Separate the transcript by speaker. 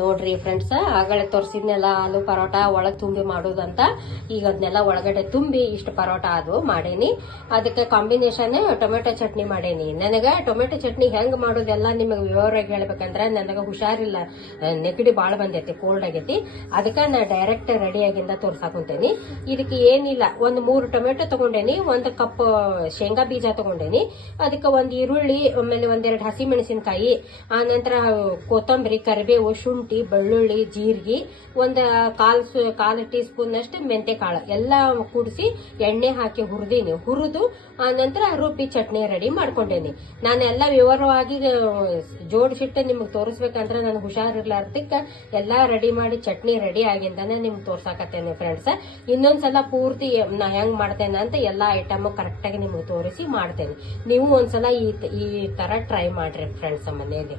Speaker 1: ನೋಡ್ರಿ ಫ್ರೆಂಡ್ಸ್ ಆಗಳೆ ತೋರಿಸಿದ್ನೆಲ್ಲ ಆಲೂ ಪರೋಟ ಒಳಗೆ ತುಂಬಿ ಮಾಡೋದಂತ. ಈಗ ಅದನ್ನೆಲ್ಲ ಒಳಗಡೆ ತುಂಬಿ ಇಷ್ಟು ಪರೋಟ ಅದು ಮಾಡೇನಿ. ಅದಕ್ಕೆ ಕಾಂಬಿನೇಷನ್ ಟೊಮೆಟೊ ಚಟ್ನಿ ಮಾಡೇನಿ. ನನಗೆ ಟೊಮೆಟೊ ಚಟ್ನಿ ಹೆಂಗೆ ಮಾಡೋದೆಲ್ಲ ನಿಮಗೆ ವಿವರವಾಗಿ ಹೇಳ್ಬೇಕಂದ್ರೆ ನನಗೆ ಹುಷಾರಿಲ್ಲ. ನೆಗಡಿ ಭಾಳ ಬಂದೈತಿ ಕೋಲ್ಡ್ ಆಗೈತಿ. ಅದಕ್ಕೆ ನಾ ಡೈರೆಕ್ಟ್ ರೆಡಿ ಆಗಿಂದ ತೋರ್ಸಾಕುಂತೇನಿ ಇದಕ್ಕೆ ಏನಿಲ್ಲ, ಒಂದು ಮೂರು ಟೊಮೆಟೊ ತಗೊಂಡೇನಿ, ಒಂದು ಕಪ್ ಶೇಂಗಾ ಬೀಜ ತಗೊಂಡೇನಿ. ಅದಕ್ಕೆ ಒಂದು ಈರುಳ್ಳಿ, ಆಮೇಲೆ ಒಂದೆರಡು ಹಸಿ ಮೆಣಸಿನಕಾಯಿ ಆ ನಂತರ ಕೊತ್ತಂಬರಿ, ಕರಿಬೇವು ಶುಂಠಿ, ಬೆಳ್ಳುಳ್ಳಿ, ಜೀರಿಗೆ, ಒಂದ್ ಕಾಲ್ ಕಾಲ್ ಟೀ ಸ್ಪೂನ್ ಅಷ್ಟು ಮೆಂತೆ ಕಾಳು ಎಲ್ಲ ಕೂಡಿಸಿ ಎಣ್ಣೆ ಹಾಕಿ ಹುರಿದೀನಿ. ಹುರಿದು, ಆ ನಂತರ ರುಬ್ಬಿ ಚಟ್ನಿ ರೆಡಿ ಮಾಡ್ಕೊಂಡೇನಿ. ಎಲ್ಲ ವಿವರವಾಗಿ ಜೋಡಿಸಿಟ್ಟು ನಿಮ್ಗೆ ತೋರಿಸ್ಬೇಕಂದ್ರೆ ನನಗೆ ಹುಷಾರಿರ್ಲಾರ್ದಕ್ಕೆ ಎಲ್ಲ ರೆಡಿ ಮಾಡಿ ಚಟ್ನಿ ರೆಡಿ ಆಗಿಂದಾನೆ ನಿಮ್ಗೆ ತೋರ್ಸಾಕತ್ತೇನೆ ಫ್ರೆಂಡ್ಸ್ ಇನ್ನೊಂದ್ಸಲ ಪೂರ್ತಿ ನಾ ಹೆಂಗ್ ಮಾಡ್ತೇನೆ ಅಂತ ಎಲ್ಲಾ ಐಟಮ್ ಕರೆಕ್ಟಾಗಿ ನಿಮ್ಗೆ ತೋರಿಸಿ ಮಾಡ್ತೇನೆ. ನೀವು ಒಂದ್ಸಲ ಈ ಈ ತರ ಟ್ರೈ ಮಾಡ್ರಿ ಫ್ರೆಂಡ್ಸ್ ಮನೆಯಲ್ಲಿ